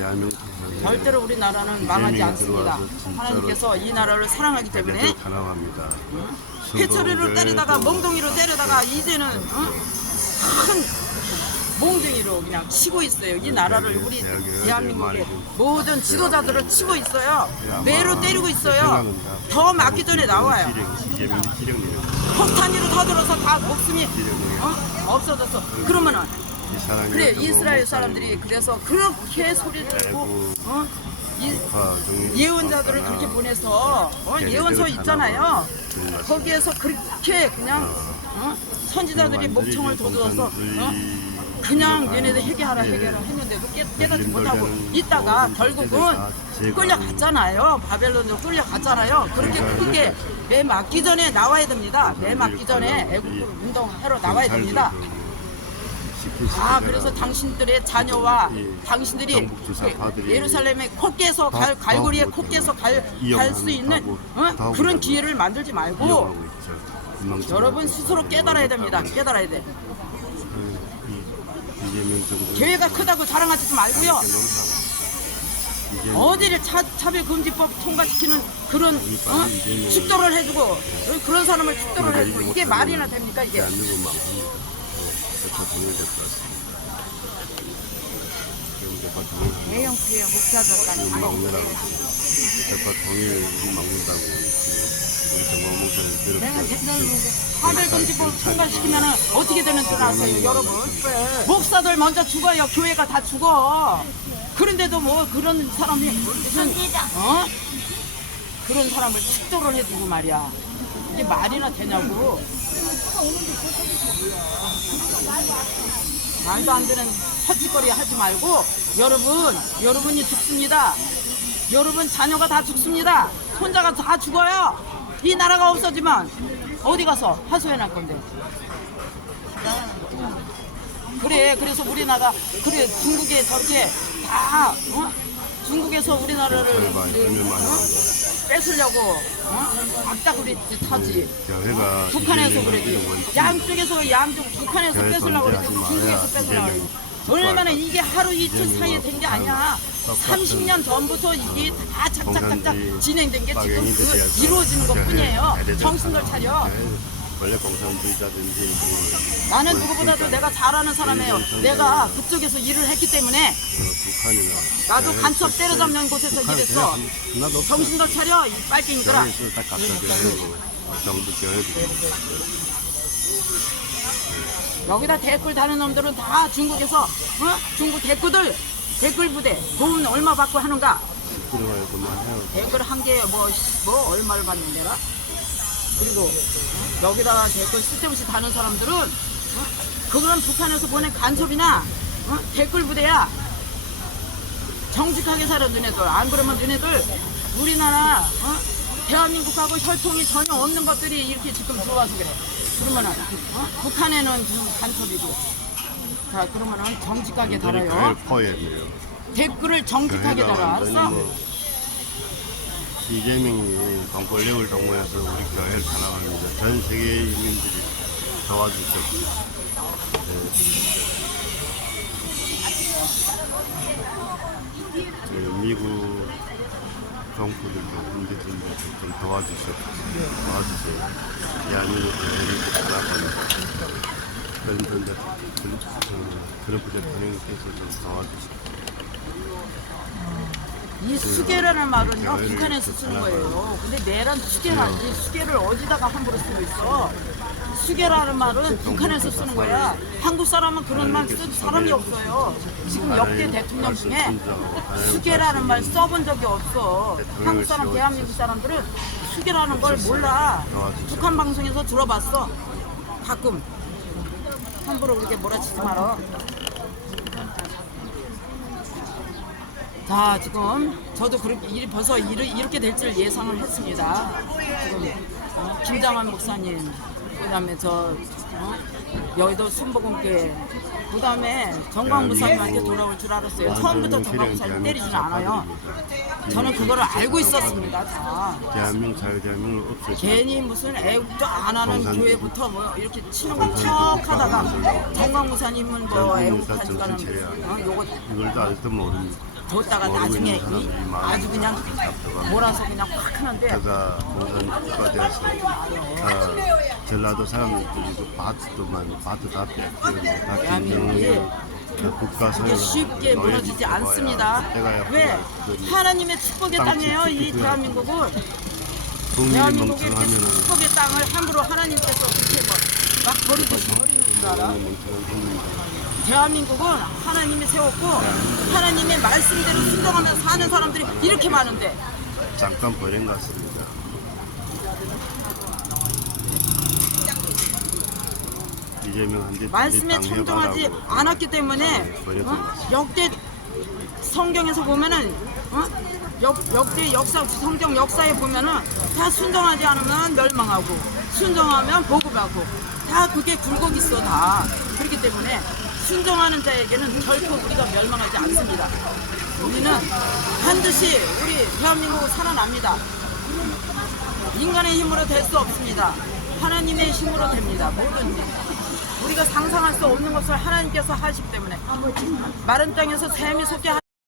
대한민국 절대로 우리나라는 망하지 않습니다. 하나님께서 이 나라를 사랑하기 때문에 대대로 가나갑니다. 회초리로 때리다가 멍덩이로 때리다가 이제는 어? 큰 몽둥이로 그냥 치고 있어요. 이 나라를 우리 대한민국의 모든 지도자들을 치고 있어요. 매로 때리고 있어요. 더 맞기 전에 나와요. 이재명 기령이에요. 폭탄으로 터들어서 다 목숨이 어? 없어졌어. 그러면은 이 사람이 그래 이스라엘 사람들이 그래서 그렇게 소리 들고 어? 이, 예언자들을 그렇게 보내서 어? 예언서 있잖아요. 정말 거기에서 그렇게 그냥 어? 선지자들이 목청을 돋워서 어? 그냥 얘네들 해결하라 해결하라 했는데도 깨, 깨닫지 못하고 있다가 결국은 끌려갔잖아요. 바벨론으로 끌려갔잖아요. 그렇게 크게 매 맞기 전에 나와야 됩니다. 매 맞기 전에 애국으로 운동하러 나와야 됩니다. 아 그래서 당신들의 자녀와 당신들이 그 예루살렘의 콧께서 갈, 갈고리에 콧께서 갈수 있는 어? 그런 기회를 만들지 말고 여러분 스스로 깨달아야 됩니다. 깨달아야 돼. 이재명 정부 교회가 크다고 자랑하지 말고요. 어디를 차, 차별 금지법 통과시키는 그런 어? 축도를 해주고 어? 그런 사람을 축도를 해주고 이게 말이나 됩니까 이게? 대한민국 망합니다. 대통령이 될것 같습니다. 그럼 대통령 대형교회 목사들까지 음, 막느라고. 대통령이 막는다고 우리 정광 목사님 내가 괴롭게 옛날에 차별금지법 통과시키면 어떻게 되는 줄 아세요 여러분? 목사들 먼저 죽어요. 교회가 다 죽어. 그런데도 뭐 그런 사람이 무슨 어? 그런 사람을 축도를 해주고 말이야. 이게 말이나 되냐고 말도 안 되는 헛짓거리 하지 말고 여러분 여러분이 죽습니다. 여러분 자녀가 다 죽습니다. 손자가 다 죽어요. 이 나라가 없어지면 어디 가서 하소연할 건데? 그래 그래서 우리나라 그래 중국에 저렇게 다 어? 중국에서 우리나라를 어? 뺏으려고 어? 악다구리 타지. 교회가 북한에서 건 양쪽에서 양쪽 북한에서 뺏으려고 던지하지 중국에서 뺏으려고 이재명 얼마나 이게 하루 이틀 사이에 된게 아니야. 30년 전부터 이게 다 착착착착 진행된 게 지금 그 이루어지는 것 뿐이에요. 정신을 차려 원래 공산주의자든지 그 나는 누구보다도 내가 잘 아는 사람이에요 내가 그쪽에서 일을 했기 때문에 어, 북한이나 나도 간첩 때려잡는 곳에서 일했어. 하나도 없어요. 정신을 차려 이 빨갱이들아. 교회에서 딱 갖다 대고 정부 교회도 여기다 댓글 다는 놈들은 다 중국에서 어? 중국 댓글들 댓글 부대 돈 얼마 받고 하는가. 댓글 한 개에 뭐, 뭐 얼마를 받는데라 그리고 어? 여기다가 댓글 쓸데없이 다는 사람들은 어? 그거는 북한에서 보낸 간첩이나 어? 댓글 부대야 정직하게 살아 너네들 안 그러면 너네들 우리나라 어? 대한민국하고 혈통이 전혀 없는 것들이 이렇게 지금 들어와서 그래 그러면은 어? 북한에는 그 간첩이고 자 그러면은 정직하게 달아요. 댓글을 정직하게 달아 알았어? 뭐 이재명이 권력을 동원해서 우리 교회를 다 나갑니다. 전 세계 인민들이 도와주셨고 네. 미국 정부들도 군대들도 좀 도와주셨고 도와주세요. 대한민국 교회를 다 나갑니다. 그런 그런 트럼프 대통령께서 좀 도와주셨고 이 수계라는 말은요 북한에서 쓰는 거예요. 근데 내란 수계라지 수계를 어디다가 함부로 쓰고 있어? 수계라는 말은 북한에서 쓰는 거야. 한국 사람은 그런 말 쓴 사람이 없어요. 지금 역대 대통령 중에 수계라는 말 써본 적이 없어. 한국 사람, 대한민국 사람들은 수계라는 걸 몰라. 북한 방송에서 들어봤어. 가끔 함부로 그렇게 몰아치지 마라. 자 지금 저도 그렇게 일 벌써 이르- 이렇게 될 줄 예상을 했습니다. 지금 어, 김장환 목사님, 그다음에 저 어, 여의도 순복음교회, 그다음에 정광 목사님한테 돌아올 줄 알았어요. 처음부터 정광 목사님 때리지는 않아요. 저는 그거를 알고 있었습니다. 다. 대한민국 자유 대한민국을 없애지 괜히 무슨 애국도 안 하는 교회부터 뭐 이렇게 치는 건 척 하다가 정광 목사님은 뭐 애국하지가는 어, 요거 이걸 다 알지도 모릅니다. 뒀다가 나중에 이-. 아주 그냥 몰아서 그냥 확 하는데 제가 공산 국가돼서 어, 전라도 사람들이 그 밭도만 밭도 다 뺏고 다 대한민국이 빈정을 국가 사회가 쉽게 무너지지 않습니다. 왜? 하나님의 축복의 땅 땅이에요. 이. 대한민국은 대한민국의 축복의 땅을 함부로 하나님께서 그렇게 뭐막 버리듯이 버리는 줄 알아. 대한민국은 하나님이 세웠고 하나님의 말씀대로 순종하며 사는 사람들이 이렇게 많은데 잠깐 버린 것 같습니다. 이재명한테 말씀에 청종하지 않았기 때문에 어? 역대 성경에서 보면은 어? 역, 역대 역사 성경 역사에 보면은 다 순종하지 않으면 멸망하고 순종하면 복음하고 다 그게 굴곡 있어 다 그렇기 때문에 순종하는 자에게는 결코 우리가 멸망하지 않습니다. 우리는 반드시 우리 대한민국은 살아납니다. 인간의 힘으로 될 수 없습니다. 하나님의 힘으로 됩니다. 뭐든지. 우리가 상상할 수 없는 것을 하나님께서 하시기 때문에 마른 땅에서 샘이 솟게